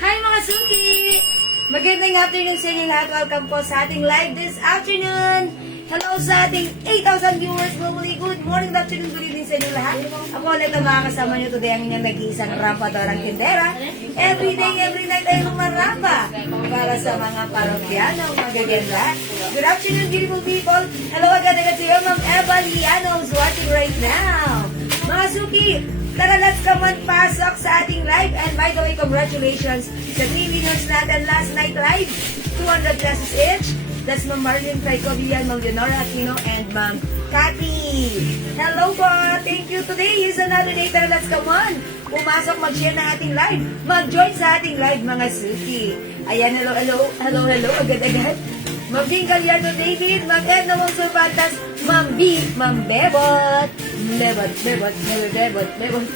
Hi mga suki! Magandang afternoon sa inyo lahat. Welcome po sa ating live this afternoon. Hello sa ating 8,000 viewers globally. Good morning, good afternoon, good evening sa inyo lahat. Ako ulit ang makakasama nyo today ang inyong nag-iisang rampadorang tindera. Every day, every night ay mamaramba para sa mga parokyano, magaganda. Good afternoon, beautiful people. Hello agad-agad sa iyo, Ma'am Eva Liano, who's watching right now. Mga suki, tara, let's come on, pasok sa ating live. And by the way, congratulations sa 3 winners natin last night live. 200 pesos each. That's Ma'am Marlene Traicovian, Ma'am Leonora Aquino, and Ma'am Cathy. Hello po! Thank you. Today is another day. Tara, let's come on. Pumasok, mag-share ng ating live. Mag-join sa ating live, mga suki. Ayan, hello, hello, hello, hello, agad-agad. Ma'am Bing Gallardo David, Ma'am Edna Wong Cervantes, Ma'am B, Ma'am Bebot. Bebot, Bebot, Bebot, Bebot, Bebot.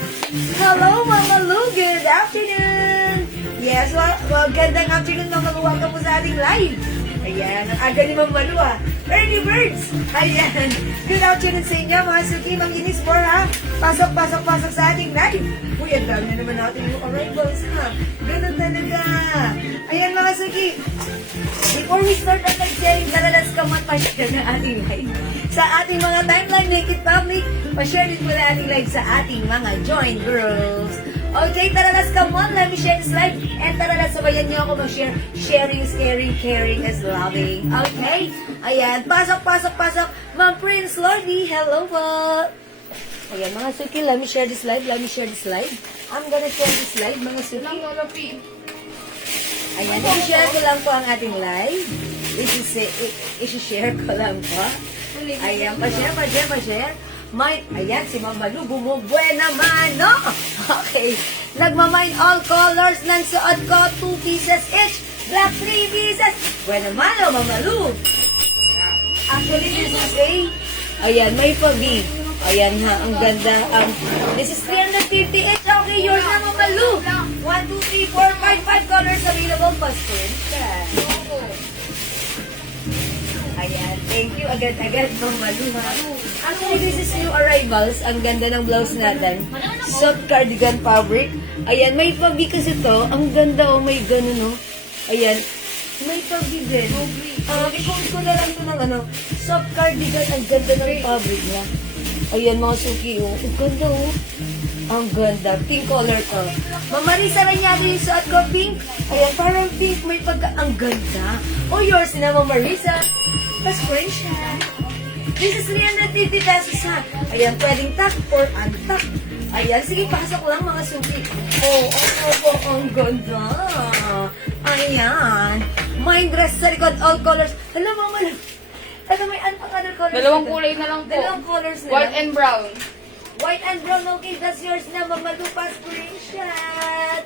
Hello, Mama Lu. Good afternoon. Yes, well, gandang afternoon, Mama Lu. Welcome po sa ating live. Ayan, ang aga ni Mama Lu, ha. Early birds. Ayan. Good afternoon sa inyo, mga suki, Ma'am Inis Bor, ha. Pasok, pasok, pasok sa ating live. Uy, ang dami na naman natin yung arrivals, ha. Ganun talaga. Ayan, mga suki. Before we start ang live-sharing, tara, let's come on, pa-share ng ating live. Sa ating mga timeline, make it public, pa-share din mo na ating live sa ating mga join girls. Okay, tara, let's come on. Let me share this live. And tara, let's sabayan niyo ako mag-share. Sharing is caring, caring is loving. Okay? Ayan, pasok, pasok, pasok. Ma'am Prince Lordy, hello po. Ayan, mga suki, let me share this live. Let me share this live. I'm gonna share this live, mga suki. Ayan, i-share ko lang po ang ating live. I-share ko lang po. Ayan, pa-share, pa-share, pa-share. Ayan, si Mama Lu, bumubwe naman, no? Okay. Nagmamine all colors ng suot ko, 2 pieces each. Black 3 pieces. Buwan naman, oh, Mama Lu. Actually, this is A. Ayan, may pa-B. Ayan ha, ang ganda. This is 350 each. Okay, yours na, Mama Lu. 1, 2, 3, 4, 5 colors available. Passport. Ayan, thank you agad-agad, Mama Lu, ha. Actually, this is new arrivals. Ang ganda ng blouse natin. Soft cardigan fabric. Ayan, may pabi kasi to. Ang ganda, oh, may gano'n, no. Ayan, may pabi din. I-post ko na lang ito ng soft cardigan. Ang ganda ng fabric niya. Ayan, mga suki, oh. Ang ganda, oh. Ang ganda. Pink color to. Mama Risa Ranyado yung suot ko, pink. Ayan, parang pink. May pagka... Ang ganda. Oh, yours na, Mama Risa. Pa-screenshot. This is 350 pesos, ha. Ayan, pwedeng tuck or untuck. Ayan, sige, pasok lang, mga suki. Oh, ang ganda. Ayan. May dress sa likod, all colors. Hala, Mama. Ito, may other colors. Dalawang kulay na lang po. Dalawang colors na White lang. and brown. White and brown, okay, that's yours na, Mama Lu, pa-screenshot.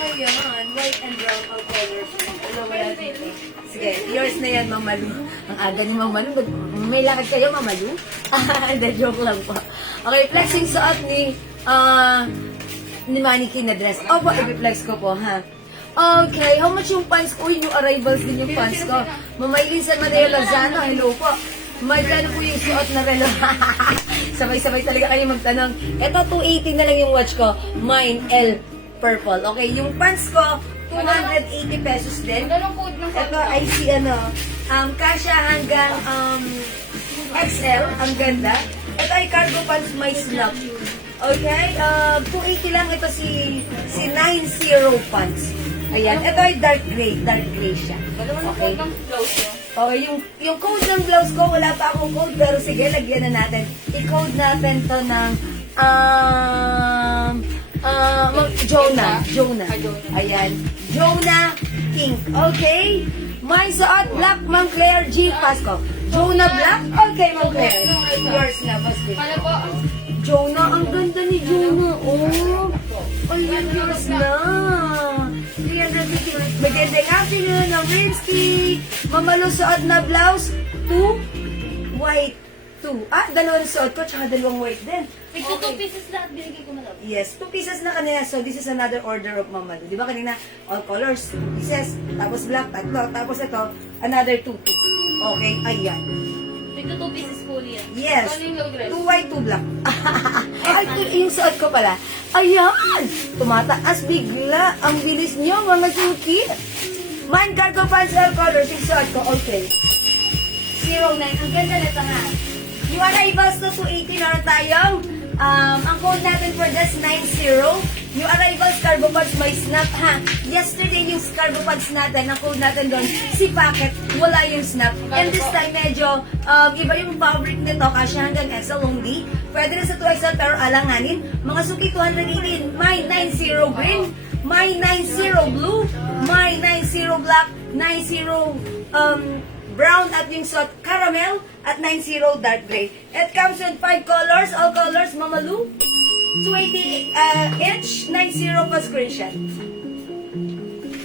Ayan, white and brown, all colors. Sige, yours na yan, Mama Lu. Ang aga ni Mama Lu. May lakad kayo, Mama Lu? Hindi, joke lang po. Okay, flexing suot ni Mannequin na dress. Opo, i-flex ko po, ha? Okay, how much yung pants ko? New arrivals din yung pants ko. Mamaylin San Mateo Lozano, hello po. Magkano po yung suot na relo? Sabay-sabay talaga kayo magtanong. Ito, 280 na lang yung watch ko. Mine, L, purple. Okay, yung pants ko, 280 pesos din. Anong code ng Ito, I see kasya hanggang XL. Ang ganda. Ito Ito ay cargo pants, may snap. Okay? 280 lang ito si 90 pants. Ayan. Ito ay dark gray. Dark gray siya. Okay. Okay, yung code ng blouse ko, wala pa akong code, pero sige, lagyan na natin. I-code natin to ng Jonah. Ayan. Jonah King. Okay? May suot black, Ma'am Claire G. Pasco. Jonah black? Okay, Ma'am Claire. Yours na, Pasco. Ano po? Jonah, ang ganda ni Jonah. Oh, ayan, yours na. 350. Magandang afternoon, ng Rinsky. Mamalo suot na blouse, 2, white, 2. Dalawang suot ko, tsaka dalawang white din. Tigto 2 pieces lahat, binigay ko na lang. Yes, 2 pieces na kanina. So, this is another order of Mamalo. Di ba kanina, all colors, 2 pieces. Tapos black, 3. Tapos ito, another 2. Okay, ayan. Tigto 2 pieces fully yan. Yes. Ano yung low dress? 2 white, 2 black. Ay, yung suot ko pala. Ayan! Tumataas bigla. Ang bilis nyo, mga suki. Man, cargo pants, all colors. Yung suot ko, okay. 09. Ang ganda nito nga. Yung arrivals to 280 na tayong. Ang code natin for this 90. Yung arrivals cargo pants may snap ha. Yesterday yung cargo pants natin, ang code natin doon, si Packet, wala yung snap. And this time medyo iba yung fabric nito, kasi hanggang XL only. Pwede na sa 2XL pero alanganin. Mga suki 218, may 90 green, may 90 blue, may 90 black, 90 brown at yung suot caramel at 90 dark gray. It comes in 5 colors, all colors, Mamalu. 280 inch, 90 pa screenshot.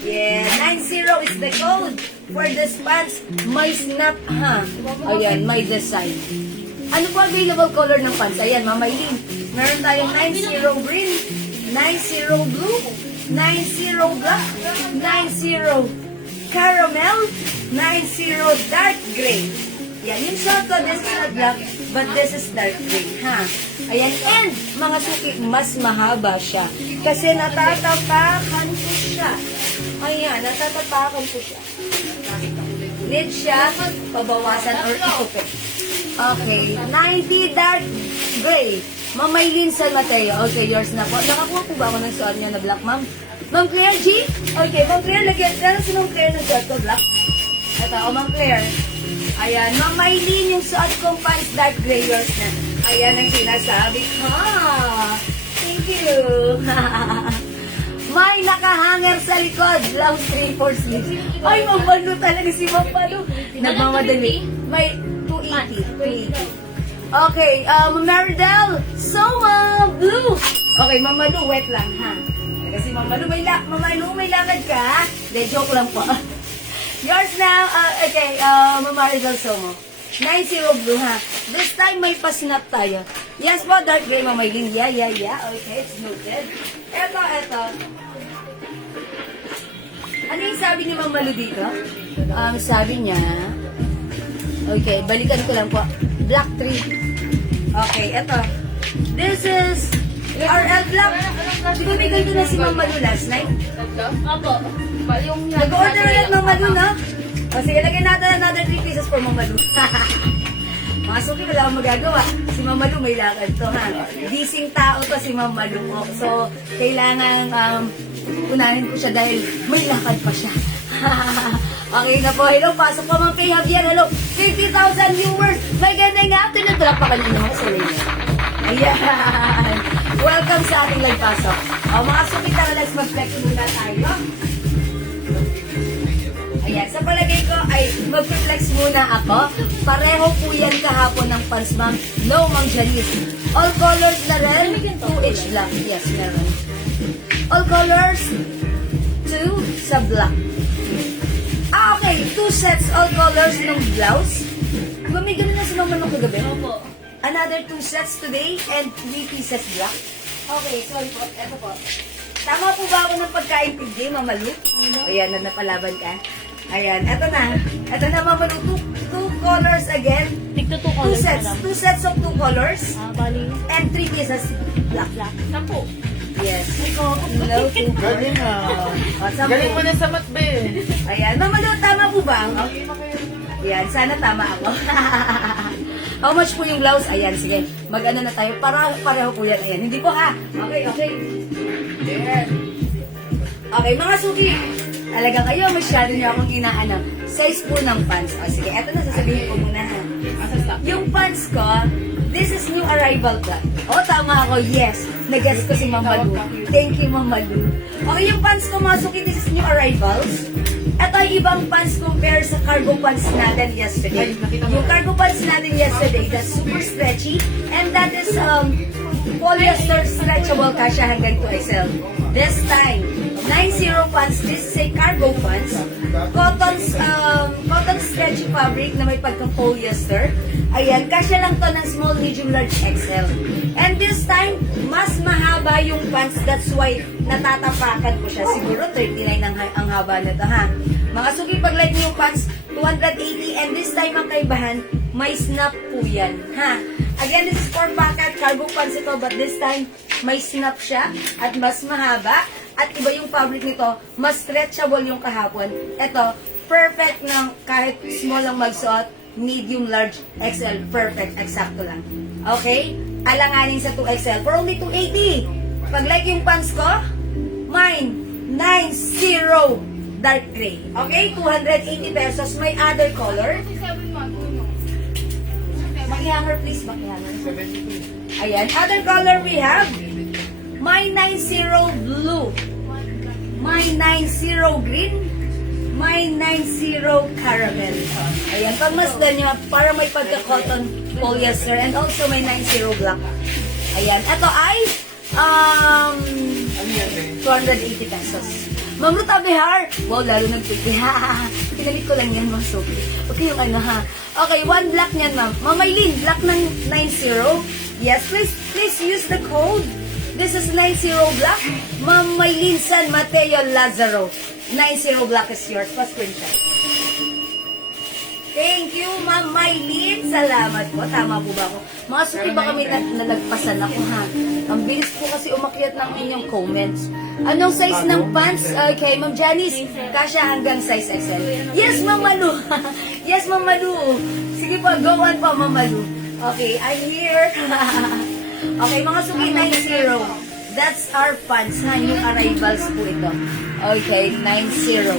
Yeah, 90 is the code for this pants. May snap, ha? Ayan, may design. Ano po available color ng pants? Ayan, Mamaylin. Meron tayong 90 green, 90 blue, 90 black, 90 caramel, 90 dark gray. Yan, yung short ko, this is not black, but this is dark gray, ha? Ayan, and mga suki, mas mahaba siya. Kasi natatapakan ko siya. Ayan, natatapakan ko siya. Lid siya, pabawasan or ikupit. Okay, 90 dark gray. Mamaylin San Mateo. Okay, yours na po. Nakakuha po ba ako ng suot niya na black, ma'am? Ma'am Claire G? Okay, Ma'am Claire, lagyan si Ma'am Claire ng suot ko black. Ito, Ma'am Claire. Ayan, Ma'am Maylin, yung suot kong pants dark gray, yours na. Ayan ang sinasabi ko. Thank you. May nakahanger sa likod. Long 3/4 sleeves. Ay, mabalo talaga si Mapalo. Nagmamadali. May 280. Okay, Maridel, Soma, Blue. Okay, Mamalu, wet lang, ha? Kasi Mamalu, may lakad ka, ha? De, joke lang po. Yours now, okay, Maridel, Soma. 90 blue, ha? This time, may pasinap tayo. Yes po, dark gray, Mamaylin. Yeah. Okay, it's noted. Eto. Ano yung sabi ni Mamalu dito? Sabi niya, okay, balikan ko lang po. Black 3. Okay, eto. This is RL Black. Di ba may ganito na si Mamalu last night? Opo. Yung Nag-order ulit Mamalu, no? O sige, lagyan natin another 3 pieces for Mamalu. Mga suki, wala akong magagawa. Si Mamalu may lakad to, ha? Gising tao to si Mamalu po. So, kailangan unahin ko siya dahil may lakad pa siya. Okay na po. Hello, pasok po mga kay Javier. Hello, 50,000 viewers. May ganda nga ito. Natulak pa kanina mga sa lane. Ayan. Welcome sa ating live pasok. O, mga suki, tara, let's mag-flex muna tayo. Ayan, sa palagay ko ay mag-flex muna ako. Pareho po yan kahapon ng pants, ma'am. No, Ma'am Janice. All colors na rin. 2 each black. Yes, meron. All colors. 2 sa black. Okay. 2 sets, all colors ng blouse. Diba may ganun na si Mama nung kagabi? Opo. Another 2 sets today and 3 pieces black. Okay, sorry po. Eto po. Tama po ba ako ng pagkaintindi, Mama Lu? Ayan, napalaban ka. Ayan, eto na. Eto na, Mama Lu. 2 colors again. Tigto 2 2 colors sets. na lang. 2 sets of 2 colors. Bali. And 3 pieces black. 10. Yes. Hello, 2 Galing Galing mo na sa matbe. Ayan, Mama Lu, tama po ba? Ayan, sana tama ako. How much po yung blouse? Ayan, sige. Mag-ano na tayo. Pareho po yan. Ayan. Hindi po ha. Okay. Yes. Okay, mga suki. Talaga kayo, masyado niyo akong inaano. Size po ng pants. O sige, eto na sasabihin ko muna ha. Yung pants ko, this is new arrival plan. O, tama ako. Yes. Nag-guess ko si Mama Lu. Thank you, Mama Lu. Okay, yung pants ko, mga suki, this is new arrivals. Ito ay ibang pants compare sa cargo pants natin yesterday. Yung cargo pants natin yesterday, that's super stretchy. And that is polyester stretchable kasha hanggang 2XL. This time, 9-0 pants. This is a cargo pants. Cotton stretchy fabric na may pagka-polyester. Ayan, kasya lang to ng small, medium, large, XL. And this time, mas mahaba yung pants. That's why natatapakan ko siya. Siguro 39 ang haba nito, ha? Mga suki, pag like niyo yung pants, 280. And this time, ang kaibahan, may snap po yan, ha? Again, this is for pocket cargo pants ito, but this time, may snap siya at mas mahaba. At iba yung fabric nito, mas stretchable yung kahapon. Ito, perfect ng kahit small ang magsuot, medium, large, XL, perfect, eksakto lang. Okay? Alanganin sa 2XL for only 280. Pag like yung pants ko, mine, 90 dark gray. Okay? 280 pesos. May other color. Bakihanger, please. Bakihanger. Ayan. Other color we have. My 90 blue. My 90 green. My 90 caramel. Ayan. Pagmasdan nyo, para may pagka-cotton polyester. And also may 90 black. Ayan. Ito ay 280 pesos. Ma'am Ruth Abehar. Wow, lalo nagpiti. Pinalit ko lang yan, Ma'am Sophie. Okay, yung ano ha. Okay, one black niyan, ma'am. Ma'am Maylin, black ng 90. Yes, please use the code. This is 90 black. Ma'am Maylin San Mateo Lazaro. 90 black is yours. Pa-screenshot. Thank you, Ma'am Maylin. Salamat po. Tama po ba ako? Mga suki ba kami nalagpasan ako, ha? Ang bilis po kasi umakyat ng inyong comments. Anong size ng pants? Okay, Ma'am Janice. Kasha hanggang size XL. Yes, Ma'am Malu. Yes, Ma'am Malu. Sige po, go on po, Ma'am Malu. Okay, I'm here. Okay, mga suki, 90. That's our pants, ha? Yung arrivals po ito. Okay, 90.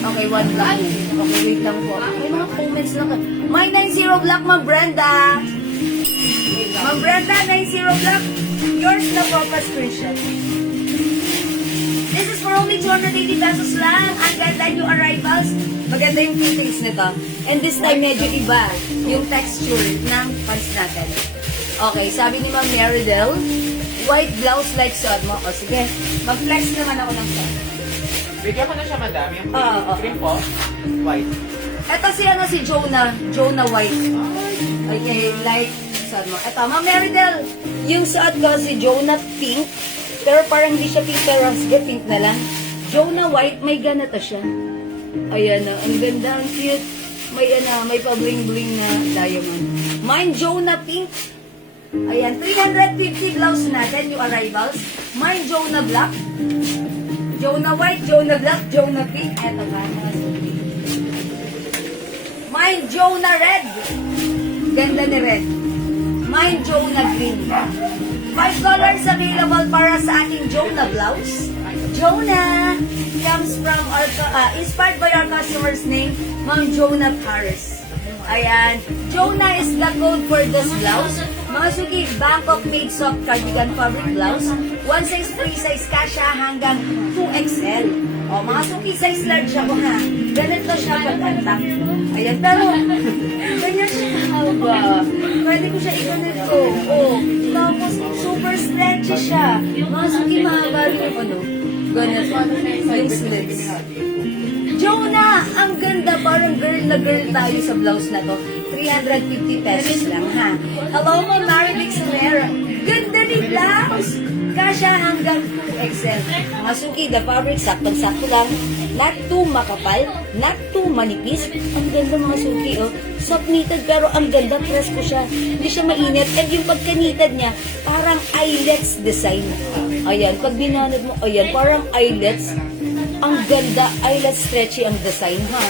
Okay, one black. Okay, wait lang po. May mga comments lang. My 90 black, Ma'am Brenda. Ma'am Brenda, 90 black. Yours na po, pa-screenshot. This is for only 280 pesos lang. Ang ganda yung arrivals. Maganda yung fittings nito. And this time, medyo iba yung texture ng pants natin. Okay, sabi ni Ma'am Meridel, white blouse like suot mo. O sige, mag-flex naman ako ng suot. Bigyan ko na siya, madam. Yung cream po, white. Ito si Jonah White. Okay, like, suot mo. Ito, Ma'am Meridel, yung suot ko si Jonah Pink, pero parang hindi siya pink, pero sige, pink na lang. Jonah White, may ganito siya. Ayan na, ang ganda, ang cute. May pa-bling-bling na diamond. Mine, Jonah Pink. Ayan, 350 blouse natin, yung arrivals. Mine, Jonah Black. Jonah White, Jonah Black, Jonah Pink. Eto ba, mga suki. Mine, Jonah Red. Ganda ni Red. Mine, Jonah Green. 5 colors available para sa ating Jonah blouse. Jonah comes from inspired by our customer's name, Ma'am Jonah Paris. Ayan. Jonah is the code for this blouse. Mga suki, Bangkok made soft cardigan fabric blouse. 1 size, 3 size kasha hanggang 2XL. O, mga suki, size large ako, ha. Ganito siya pag-antak. Ayan, pero ganyan siya haba. Pwede ko siya i-ganito. O, tapos super stretchy siya. Mga suki, mahaba yung ano. Ganito. Yung slits. Jonah, ang ganda. Parang girl na girl tayo sa blouse na to. 350 pesos lang, ha? Hello, Ma'am Maribik Solera. Ganda ni blouse. Kasha hanggang 2XL. Mga suki, the fabric, saktong-sakto lang. Not too makapal, not too manipis. Ang ganda mga suki, oh. Soft knitted, pero ang ganda, presko siya. Hindi siya mainit. And yung pagka-knitted niya, parang eyelets design. Ayan, pag binanod mo, ayan, parang eyelets. Ang ganda, eyelet stretchy ang design, ha?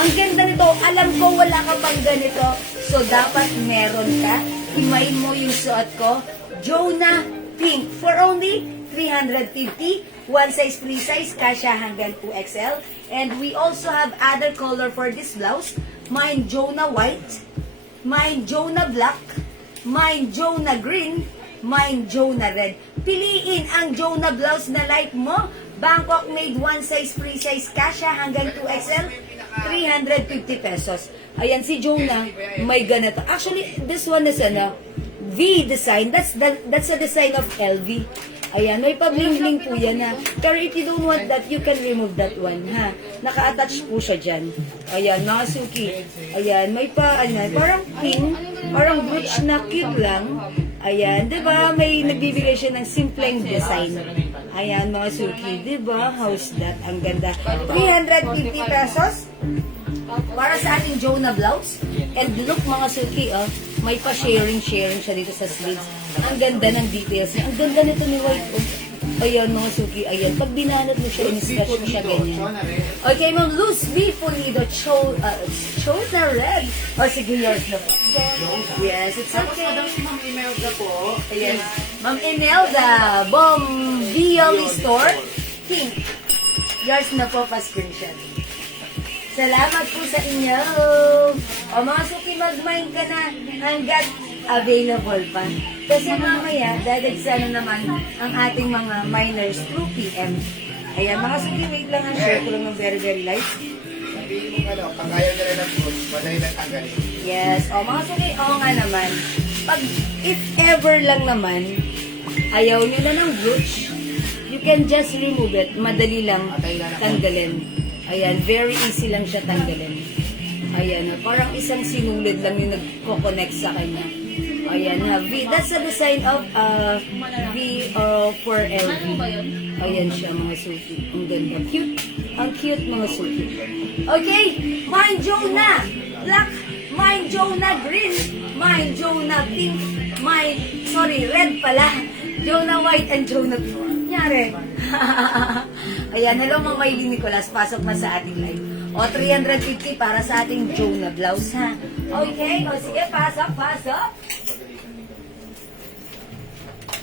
Ang ganda nito, alam ko wala ka pang ganito So, dapat meron ka. Imayin mo yung suot ko. Jonah Pink for only 350. One size, free size, kasha hanggang 2XL. And we also have other color for this blouse. Mine Jonah White. Mine Jonah Black. Mine Jonah Green. Mine Jonah Red. Piliin ang Jonah blouse na like mo. Bangkok made one size, free size, kasha hanggang 2XL. 350 pesos. Ayan, si Jonah, may ganito. Actually, this one is V design. That's a design of LV. Ayan, may pa-bling-bling po yan ha. Pero if you don't want that, you can remove that one ha. Naka-attach po siya dyan. Ayan, mga suki. Ayan, may pa, parang pin, parang brooch na cute lang. Ayan, di ba? May nagbibigay siya ng simpleng design. Ayan, mga suki. Di ba? How's that? Ang ganda. 350 pesos para sa ating Jonah blouse. And look, mga suki, may pa-sharing siya dito sa sleeves. Ang ganda ng details niya. Ang ganda nito ni White. Ayan, mga suki. Ayan, pag binanat mo siya, in-stretch mo siya ganyan. Okay, ma'am, loose beef pulido, Jonah Red. Or sige, yours na po. Yes, it's okay. Ma'am, email ka po. Ayan. Ma'am Imelda, Bombioli Store, Pink. Yours na po, pa-screenshot. Salamat po sa inyo. O mga suki, mag-mind ka na hanggat available pa. Kasi mamaya, dadagsa na naman ang ating mga minors through PM. Ayan, mga suki, wait lang, share ko lang ng very, very light. Sabihin mo kagaya nila ng food, madali lang tanggalin. Yes, o mga suki, oo nga naman. Pag, if ever lang naman, ayaw nyo na ng brooch, you can just remove it. Madali lang tanggalin. Ayan, very easy lang siya tanggalin. Ayan, parang isang sinulid lang yung nagko-connect sa kanya. Ayan, V. That's a design of V for LV. Ayan siya, mga suki. Ang ganda. Cute. Ang cute, mga suki. Okay, mine Jonah Black, mine Jonah Green, mine Jonah Pink, red pala. Jonah White and Jonah Pink. Nyari. Ayan, hello Ma'am Maylin Nicolas, pasok na sa ating live. O, 350 para sa ating Jonah blouse, ha? Okay, o sige, pasok.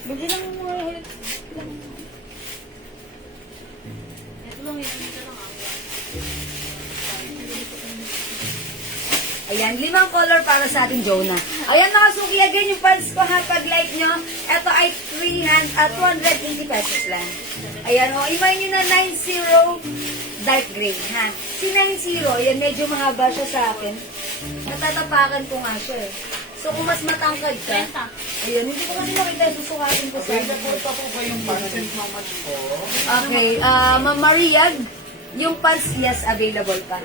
Bigyan lang mo ulit. Ito lang yun. Ito lang ako. Ayan, 5 color para sa ating Jonah. Ayan mga suki, again yung pants ko ha, pag like nyo, ito ay 280 pesos lang. Ayan o, imay nyo na 90 dark gray ha. Si 90, ayan medyo mahaba siya sa akin. Natatapakan ko nga siya eh. So kung mas matangkad ka, ayan, hindi ko kasi makita yung susukatin ko sa Available pa po kayong pants and how much po? Okay, Ma'am Mariag, yung pants, yes, available pa.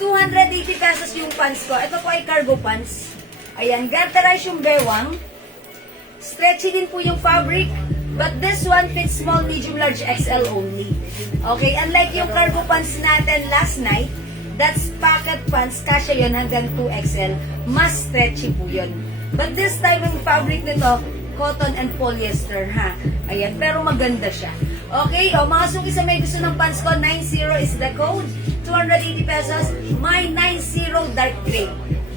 280 pesos yung pants ko. Ito po ay cargo pants. Ayan, garterize yung bewang. Stretchy din po yung fabric. But this one fits small, medium, large, XL only. Okay, unlike yung cargo pants natin last night, that's pocket pants, kasya yun hanggang 2XL. Mas stretchy po yun. But this time, yung fabric nito, cotton and polyester, ha? Ayan, pero maganda siya. Okay, o mga suki sa may gusto ng pants ko, 90 is the code. 280 pesos. My 90 dark gray.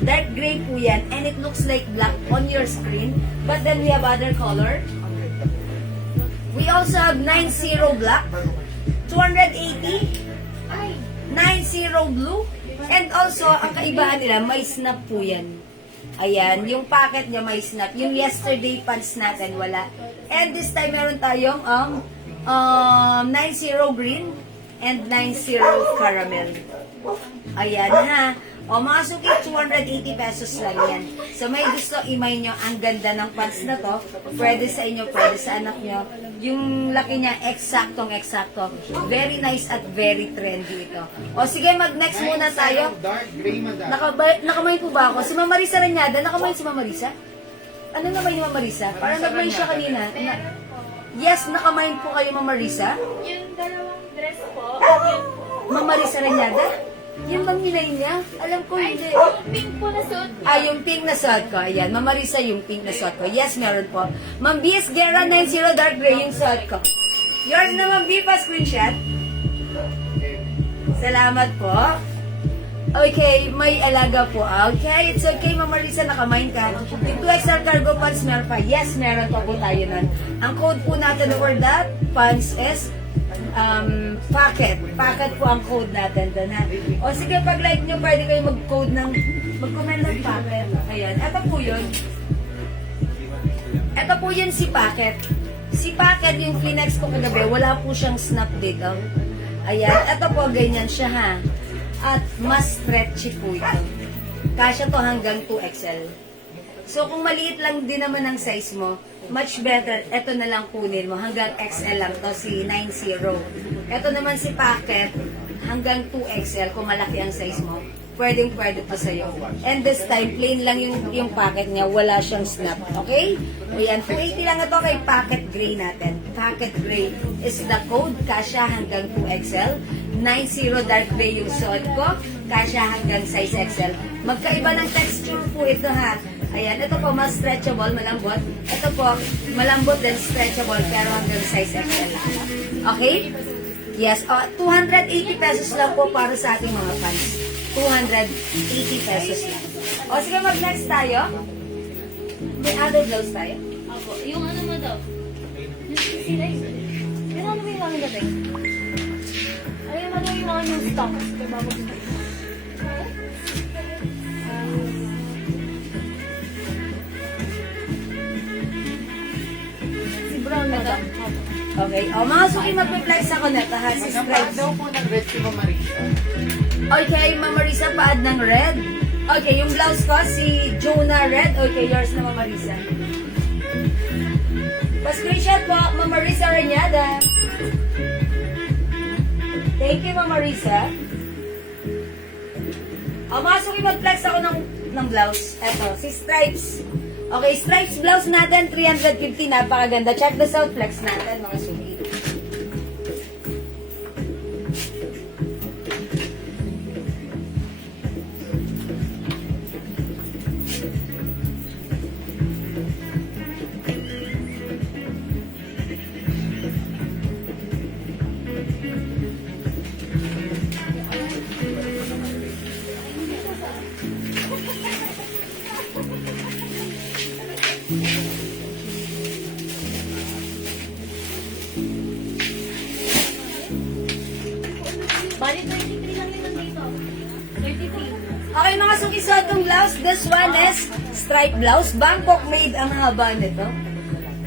Dark gray po yan. And it looks like black on your screen. But then we have other color. We also have 90 black. 280. 90 blue. And also, ang kaibahan nila, may snap po yan. Ayan, yung packet niya may snap. Yung yesterday pants natin, wala. And this time, meron tayong 90 green and 90 caramel. Ayan ha. O mga suki, 280 pesos lang yan. So may gusto, imay nyo, ang ganda ng pants na to. Pwede sa inyo, pwede sa anak nyo. Yung laki niya, eksaktong-eksakto. Very nice at very trendy ito. O sige, mag-next muna tayo. Dark gray, madam. Nakamay po ba ako? Si Ma'am Marisa Ranyada, nakamay si Ma'am Marisa? Ano naman ni Ma'am Marisa? Parang nagmay siya kanina. Yes, nakamain po kayo, Ma'am Marisa? Yung dalawang dress po, yun po. Ma'am Marisa Ranyada? Yung bang hinay niya? Alam ko Ay, hindi. yung pink po na suot. Yung pink na suot ko. Ayan, Ma'am Marisa yung pink na suot ko. Yes, meron po. Ma'am B.S. Guerra 90 dark gray yung suot ko. Yours na, Ma'am B, pa screenshot. Salamat po. Okay, may alaga po. Okay, it's okay, Ma'am Marisa, nakamind ka. Yung 2XL cargo pants, meron pa. Yes, meron pa po tayo nun. Ang code po natin for that pants is packet. Packet po ang code natin doon, ha? O sige, pag like nyo, pwede kayo mag-code ng, mag-comment ng packet. Ayan, eto po yun. Eto po yun si packet. Si packet, yung Kleenex ko kagabi, wala po siyang snap dito. Ayan, eto po, ganyan siya, ha? At mas stretchy po ito. Kasya to hanggang 2XL. So, kung maliit lang din naman ang size mo, much better, eto na lang kunin mo. Hanggang XL lang to, si 90. Eto naman si packet, hanggang 2XL, kung malaki ang size mo, pwedeng-pwede to sa'yo. And this time, plain lang yung packet niya, wala siyang snap. Okay? O yan, 280 lang ito kay packet gray natin. Packet gray is the code, kasya hanggang 2XL. 90 dark gray yung suot ko, kasya hanggang size XL. Magkaiba ng texture po ito, ha. Ayan, ito po mas stretchable, malambot. Ito po, malambot din, stretchable, pero hanggang size XL. Okay? Yes, 280 pesos lang po para sa ating mga fans. 280 pesos lang. O sige, mag-next tayo. May other blouse tayo? Ako. Yung ano mo daw? Yung sila yun. Yung ano mo yung mga dating? Ayun mo daw yung mga new stock. Kaya bago gusto. Si Brown na daw. Okay. O, mga suki, mag-flex ako na ito, ha? Si Nagpaad Stripes. daw po ng red si Ma'am Marisa. Okay, Ma'am Marisa, paad ng red. Okay, yung blouse ko, si Jonah Red. Okay, yours na, Ma'am Marisa. Pa-screenshot po, Ma'am Marisa Renyada. Thank you, Ma'am Marisa. O, mga suki, mag-flex ako ng blouse. Eto, si Stripes. Okay, Stripes blouse natin, 350, napakaganda. Check this out, flex natin, mga suki. Bali, 23 lang yun nandito. 23. Okay, mga suki, suot ng blouse. This one is striped blouse. Bangkok made ang haba nito.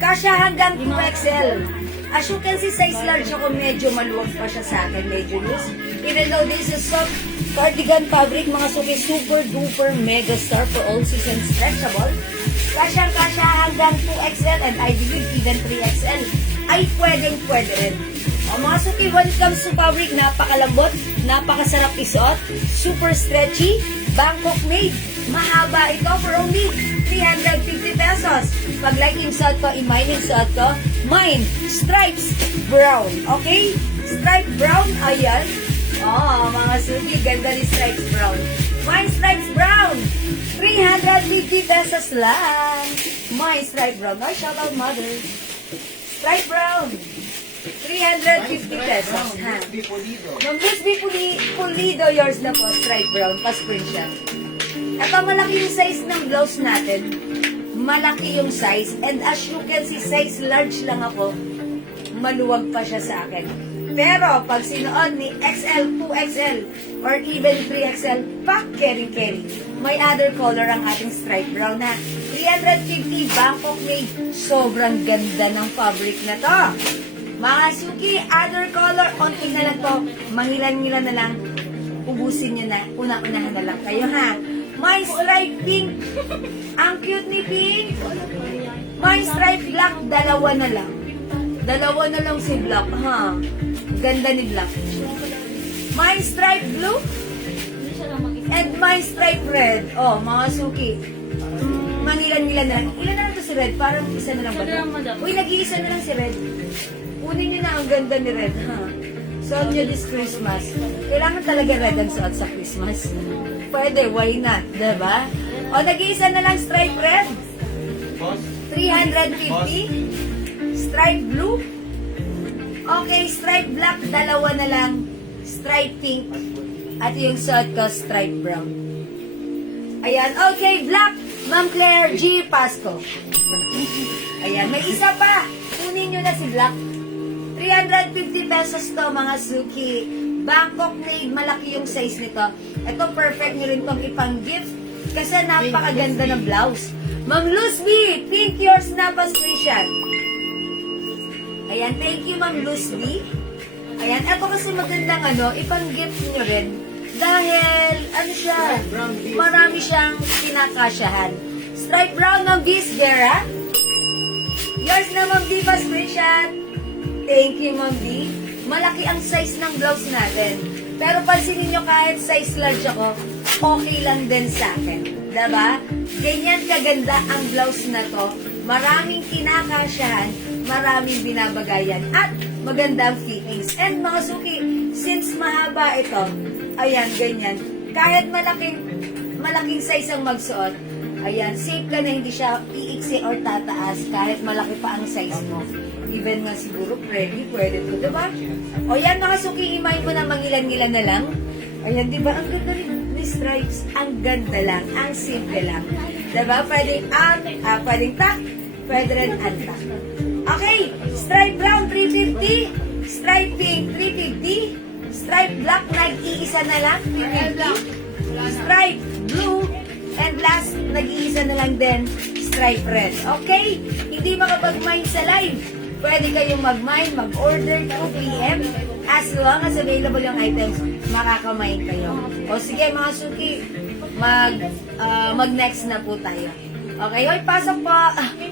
Kasya hanggang 2XL. As you can see, size large ako. Medyo maluwag pa siya sa akin. Medyo loose. Even though this is soft cardigan fabric, mga suki, super duper mega star for all season stretchable. Kasya hanggang 2XL and I believe even 3XL. Ay pwedeng-pwede rin. O mga suki, when it comes to fabric, napakalambot, napakasarap isuot, super stretchy, Bangkok made. Mahaba ito for only 350 pesos. Pag like yung suot ko, i-mine yung suot ko, mine, stripes brown. Okay? Stripes brown, ayan. Oh, mga suki, ganda ni stripes brown. Mine stripes brown, 350 pesos lang. Mine stripes brown. Oh, shout out mother. Stripe brown. 350 pesos, ha? Di pulido. Nung Miss B Pulido, yours na po, stripe brown, pa-screenshot. Ito, malaki yung size ng blouse natin. Malaki yung size. And as you can see, size large lang ako. Maluwag pa siya sa akin. Pero, pag sinuot ni XL, 2XL, or even 3XL, pak, carry. May other color ang ating stripe brown, ha? 350, Bangkok made. Sobrang ganda ng fabric na to. Mga suki, other color, onti na lang to. Mangilan-ngilan na lang. Ubusin nyo na. Una-unahan na lang kayo, ha? May stripe pink. Ang cute ni pink. May stripe black. Dalawa na lang si black, ha? Ganda ni black. May stripe blue. Hindi siya lang mag-isa. And may stripe red. Oh, mga suki. Mangilan-ngilan na lang. Ilan na lang to si red? Parang isa na lang ba Isa na lang, madam. to? Uy, nag-iisa na lang si red. Kunin nyo na ang ganda ni red, ha? Suot nyo this Christmas. Kailangan talaga red ang suot sa Christmas. Pwede, why not? Diba? O, nag-iisa na lang stripe red. Boss? 350. Stripe blue. Okay, stripe black. Dalawa na lang. Stripe pink. At yung suot ko, stripe brown. Ayan, okay, black. Ma'am Claire G. Pasco. Ayan, may isa pa. Kunin nyo na si black. 350 pesos to, mga suki. Bangkok made, malaki yung size nito. Ito, perfect nyo rin itong ipang-gift kasi napakaganda ng blouse. Ma'am Luz B, pink your snap a screenshot. Ayan, thank you, Ma'am Luz B. Ayan, ito kasi magandang ipang-gift nyo rin. Dahil, siya, marami siyang kinakasyahan. Stripe brown ng Beast Vera. Yours na, Ma'am D, pa screenshot. Thank you, Ma'am D. Malaki ang size ng blouse natin. Pero pansinin nyo, kahit size large ako, okay lang din sa akin. Diba? Ganyan kaganda ang blouse na to. Maraming kinakasyahan, maraming binabagayan, at magandang fittings. And mga suki, since mahaba ito, ayan, ganyan. Kahit malaking size ang magsuot, ayan, safe ka na hindi siya iiksi or tataas kahit malaki pa ang size mo. Even nga siguro, pwede to, diba? O yan, mga suki, imayin mo na mangilan-ngilan na lang. Ayan, diba? Ang ganda ni stripes. Ang ganda lang. Ang simple lang. Diba? Pwedeng pwedeng tak, pwede rin antak. Okay, stripe brown, 350. Stripe pink, 350. Stripe black, nag-iisa na lang, 350. Stripe blue, and last, nag-iisa na lang din, stripe red. Okay? Hindi makapag-mind sa live. Pwede kayong mag-mind, mag-order 2 p.m. As long as available yung items, makaka-mind kayo. O sige mga suki, mag-next na po tayo. Okay, hoy, pasok po.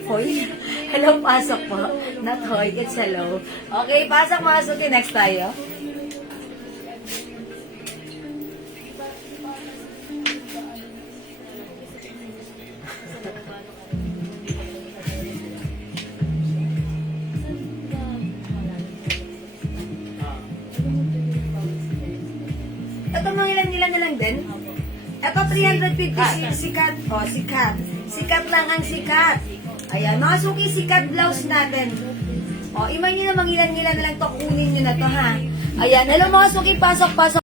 Hoy, hello, pasok po. Not hoy, it's hello. Okay, pasok mga suki, next tayo. Ito mga ilan-ilan na lang din. Ito 350 sikat. O, sikat. Sikat lang ang sikat. Ayan, mga suki, sikat blouse natin. O, iman nyo na mga ilan-ilan na lang to. Kunin nyo na to, ha. Ayan, hello mga suki, pasok.